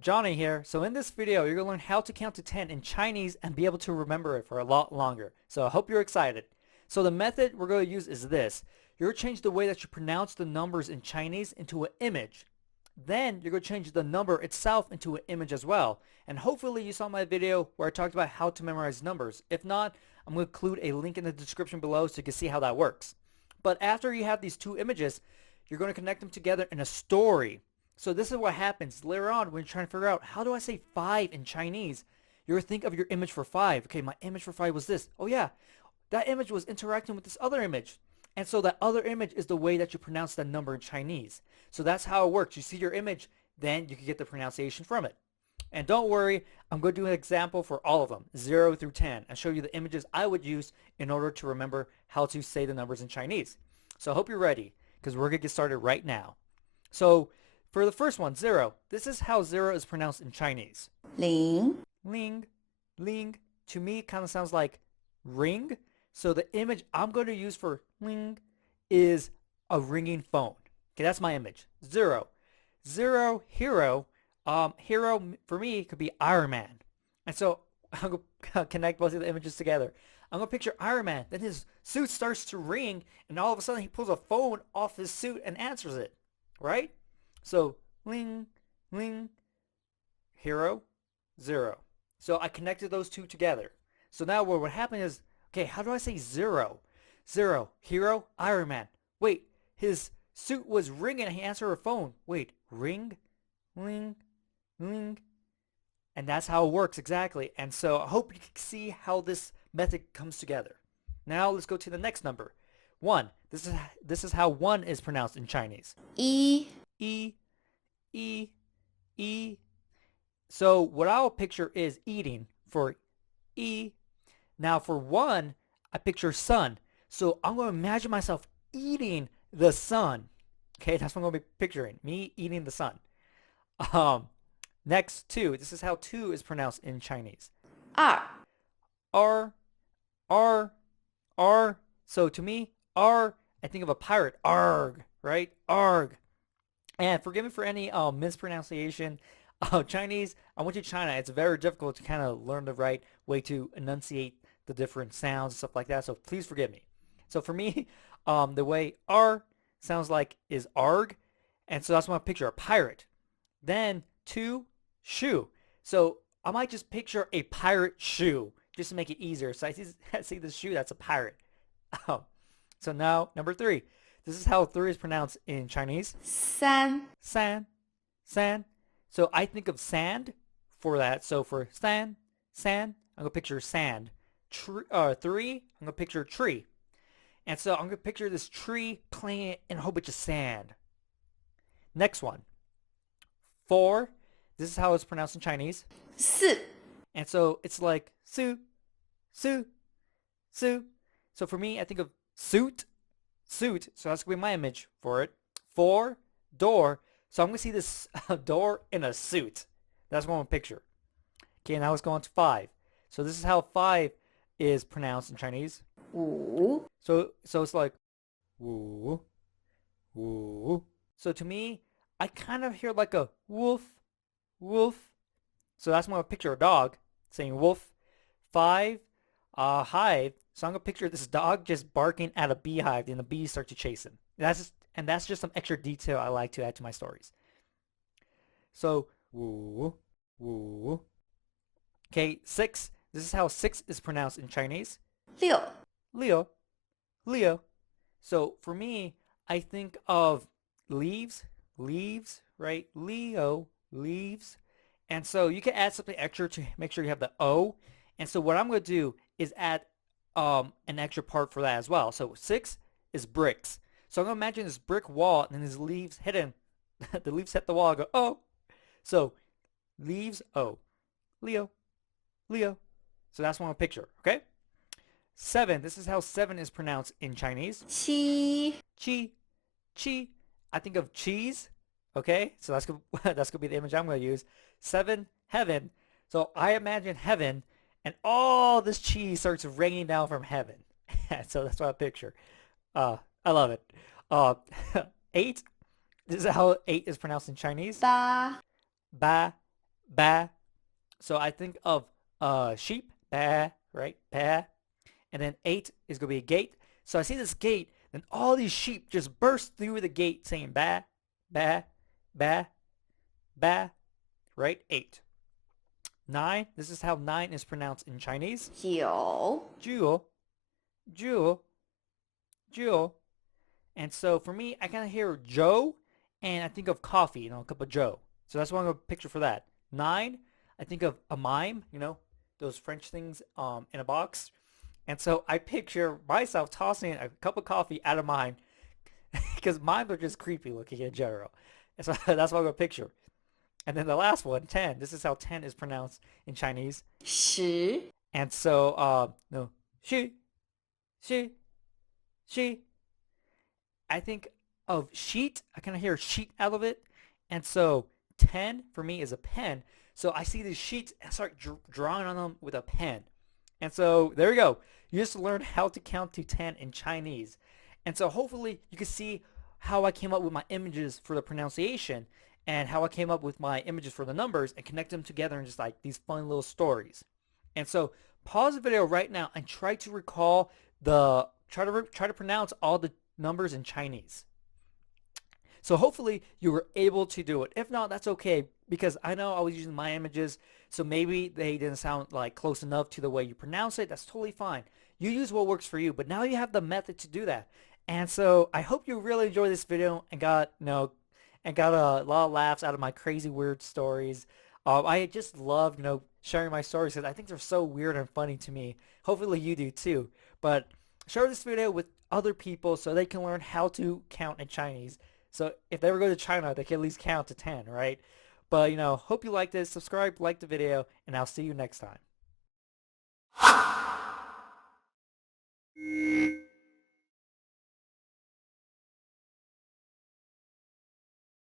Johnny here. So in this video, you're going to learn how to count to 10 in Chinese and be able to remember it for a lot longer. So I hope you're excited. So the method we're going to use is this. You're going to change the way that you pronounce the numbers in Chinese into an image. Then you're going to change the number itself into an image as well. And hopefully you saw my video where I talked about how to memorize numbers. If not, I'm going to include a link in the description below so you can see how that works. But after you have these two images, you're going to connect them together in a story. So this is what happens later on when you're trying to figure out how do I say 5 in Chinese. You're going to think of your image for 5. Okay, my image for 5 was this. Oh yeah, that image was interacting with this other image. And so that other image is the way that you pronounce that number in Chinese. So that's how it works. You see your image, then you can get the pronunciation from it. And don't worry, I'm going to do an example for all of them, 0 through 10, and show you the images I would use in order to remember how to say the numbers in Chinese. So I hope you're ready, because we're going to get started right now. So for the first one, 0, this is how 0 is pronounced in Chinese. 零 Ling, ling, to me it kind of sounds like ring. So the image I'm going to use for ling is a ringing phone. Okay, that's my image. 0. 0, hero. Hero for me could be Iron Man. And so I'm going to connect both of the images together. I'm going to picture Iron Man. Then his suit starts to ring, and all of a sudden he pulls a phone off his suit and answers it. Right? So, ling, ling, hero, 0. So I connected those two together. So now what would happen is, okay, how do I say 0? 0, hero, Iron Man. Wait, his suit was ringing and he answered her phone. Wait, ring, ring, ring. And that's how it works exactly. And so I hope you can see how this method comes together. Now let's go to the next number. 1. This is how 1 is pronounced in Chinese. 一 E, E, E. So what I'll picture is eating for E. Now for 1, I picture sun. So I'm going to imagine myself eating the sun. Okay, that's what I'm going to be picturing. Me eating the sun. Um, Next, 2. This is how 2 is pronounced in Chinese. 二 R, R, R. So to me, R, I think of a pirate. Arg, right? Arg. And forgive me for any mispronunciation. Chinese, I went to China. It's very difficult to kind of learn the right way to enunciate the different sounds and stuff like that. So please forgive me. So for me, the way R sounds like is arg. And so that's what I picture, a pirate. Then 2, shoe. So I might just picture a pirate shoe just to make it easier. So I see this shoe, that's a pirate. Um, so now, number 3. This is how 3 is pronounced in Chinese. 三 San, san. So I think of sand for that. So for san, I'm going to picture sand. 3, I'm going to picture tree. And so I'm going to picture this tree playing in a whole bunch of sand. Next one. 4, this is how it's pronounced in Chinese. 四 And so it's like su, su, su. So for me, I think of suit, suit. So that's going to be my image for it. 4, door. So I'm going to see this door in a suit. That's what I'm going to picture. Okay, now let's go on to 5. So this is how 5 is pronounced in Chinese. 五 So it's like woo, woo. So to me, I kind of hear like a wolf, wolf. So that's when I picture a dog saying wolf. 5, hive. So I'm gonna picture this dog just barking at a beehive, and the bees start to chase him. That's just some extra detail I like to add to my stories. So woo, woo. Okay, 6. This is how 6 is pronounced in Chinese. 六 Leo, Leo. So for me, I think of leaves, leaves, right? Leo, leaves. And so you can add something extra to make sure you have the O. And so what I'm going to do is add an extra part for that as well. So 6 is bricks. So I'm going to imagine this brick wall and then these leaves hit him. The leaves hit the wall. I go, oh. So leaves, O. Leo, Leo. So that's what I'm going to picture, okay? 7. This is how 7 is pronounced in Chinese. 七 Chi, chi. I think of cheese. Okay, so that's gonna be the image I'm gonna use. 7, heaven. So I imagine heaven, and all this cheese starts raining down from heaven. So that's what I picture. I love it. Uh, 8. This is how 8 is pronounced in Chinese.八 Ba, ba. So I think of sheep, ba, right? Ba. And then 8 is going to be a gate. So I see this gate, and all these sheep just burst through the gate saying ba, ba, ba, ba, right? 8. 9, this is how 9 is pronounced in Chinese. 九 Jewel, jewel, jewel. And so for me, I kind of hear Joe, and I think of coffee, a cup of Joe. So that's what I'm going to picture for that. 9, I think of a mime, those French things in a box. And so I picture myself tossing a cup of coffee out of mine because mimes are just creepy looking in general. And so that's what I'm going to picture. And then the last one, 10. This is how 10 is pronounced in Chinese. 十 And so, no, she, she, she. I think of sheet. I kind of hear sheet out of it. And so 10 for me is a pen. So I see these sheets and start drawing on them with a pen. And so there you go. You just learned how to count to 10 in Chinese. And so hopefully you can see how I came up with my images for the pronunciation and how I came up with my images for the numbers and connect them together in just like these fun little stories. And so pause the video right now and try to recall try to pronounce all the numbers in Chinese. So hopefully you were able to do it. If not, that's okay because I know I was using my images, so maybe they didn't sound like close enough to the way you pronounce it. That's totally fine. You use what works for you, but now you have the method to do that. And so I hope you really enjoyed this video and got a lot of laughs out of my crazy weird stories. I just love sharing my stories because I think they're so weird and funny to me. Hopefully you do too. But share this video with other people so they can learn how to count in Chinese. So if they ever go to China, they can at least count to 10, right? But, hope you liked this. Subscribe, like the video, and I'll see you next time.